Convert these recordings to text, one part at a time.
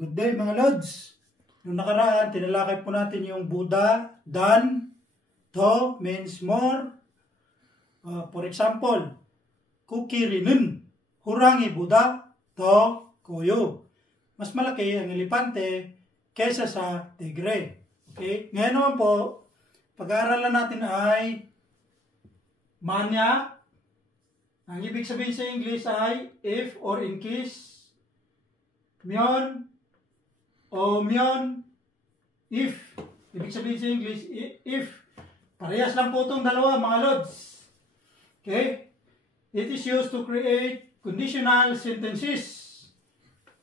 Good day mga Lods. Noong nakaraan, tinalakay po natin yung Buddha, dan, to means more. For example, kukirinin, hurangi Buddha, to koyo. Mas malaki ang elepante kaysa sa tigre. Okay? Ngayon naman po, pag-aaralan natin ay manya. Ang ibig sabihin sa English ay if or in case, myon, o myon, if. Ibig sabihin sa English, if. Parehas lang po itong dalawa, mga Lods. Okay? It is used to create conditional sentences.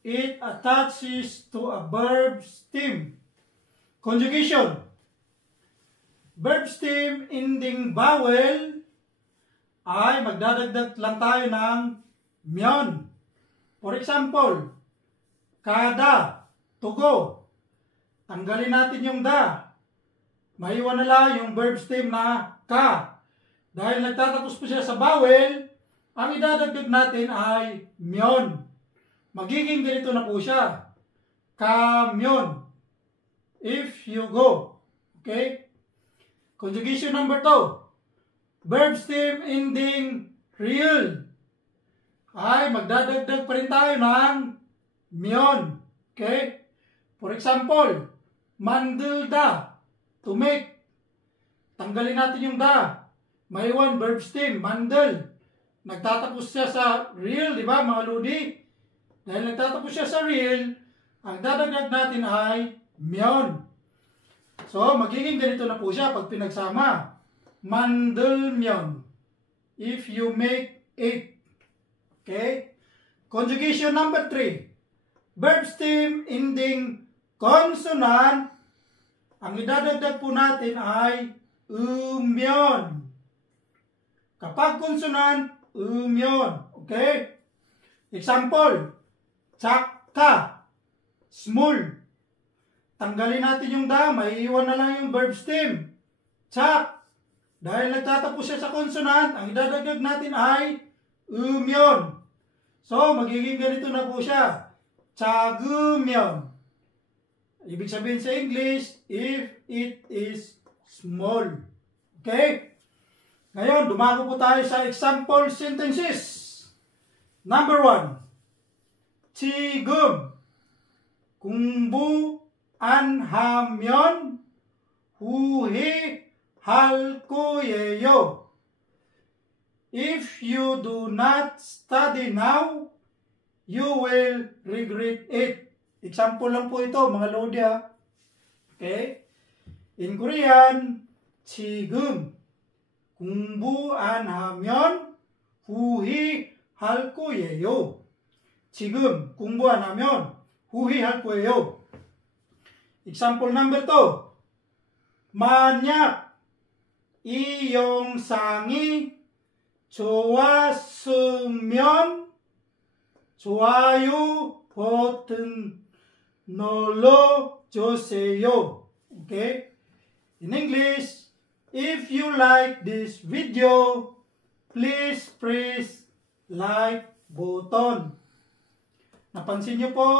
It attaches to a verb stem. Conjugation. Verb stem ending vowel ay magdadagdag lang tayo ng myon. For example, kada, to go. Tanggalin natin yung da. Maiwan na lang yung verb stem na ka. Dahil nagtatapos po siya sa vowel, ang idadagdag natin ay myon. Magiging ganito na po siya. Kamyon. If you go. Okay? Conjugation number 2. Verb stem ending real. Ay magdadagdag pa rin tayo ng myon. Okay? For example, mandel da, to make. Tanggalin natin yung da. Maiwan verb stem, mandel. Nagtatapos siya sa real, di ba mga Lodi? Dahil nagtatapos siya sa real, ang dadagdag natin ay myon. So, magiging ganito na po siya pag pinagsama. Mandel myon. If you make it. Okay? Conjugation number 3. Verb stem ending consonant. Ang idadagdag po natin ay umyon. Kapag consonant, umyon. Okay? Example, tsaka, small. Tanggalin natin yung da, maiiwan na lang yung verb stem. Tsak. Dahil nagtatapos siya sa consonant, ang idadagdag natin ay umyon. So, magiging ganito na po siya. Tsagumyon. Ibig sabihin sa English, if it is small. Okay? Ngayon, dumako po tayo sa example sentences. Number 1. 지금 공부안하면 후회할 거예요. If you do not study now, you will regret it. Example lang po ito, mga Lodi. Okay? In Korean, 지금 공부안하면 후회할 거예요. 지금 공부 안 하면 후회할 거예요. Example number 2. 만약 이 영상이 좋았으면 좋아요 버튼 눌러주세요. Okay? In English, if you like this video, please press like button. Napansin nyo po,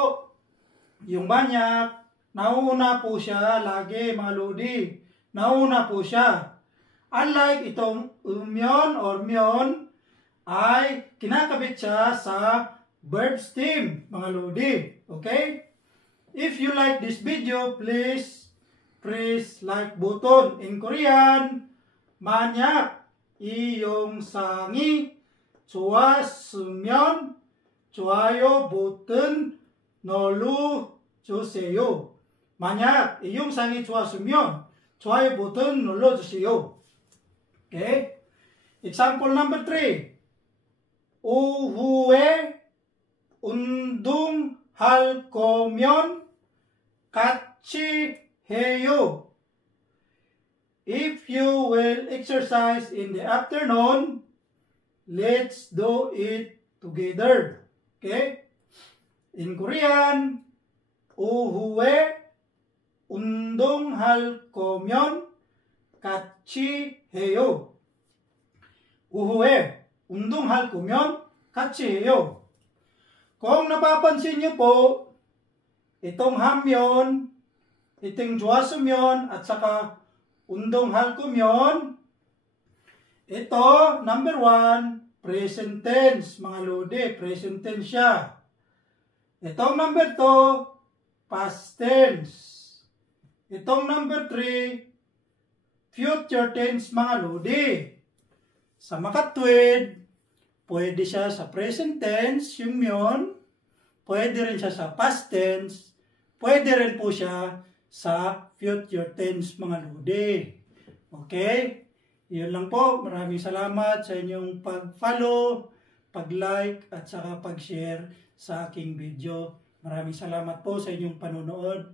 yung banyak, nauna po siya lagi, mga Lodi. Nauna po siya. Unlike itong umyon or myon, ay kinakabit siya sa verb stem, mga Lodi. Okay? If you like this video, please press like button. In Korean, 만약 이 영상이 좋았으면 좋아요 버튼 눌러주세요. 만약 이 영상이 좋았으면 좋아요 버튼 눌러주세요. Okay? Example number 3. 오후에 운동할 거면 같이 해요. If you will exercise in the afternoon, let's do it together. Okay? In Korean, 오후에 운동할 거면 같이 해요. 오후에 운동할 거면 같이 해요. Kung napapansin niyo po, itong hamyon, itong juwasumyon, at saka undong halkumyon. Ito, number 1, present tense, mga lodi, present tense siya. Itong number 2, past tense. Itong number 3, future tense, mga lodi. Sa makatwid, pwede siya sa present tense, yung myon. Pwede rin siya sa past tense. Pwede rin po siya sa future tense, mga lodi. Okay? Yun lang po. Maraming salamat sa inyong pag-follow, pag-like, at saka pag-share sa aking video. Maraming salamat po sa inyong panonood.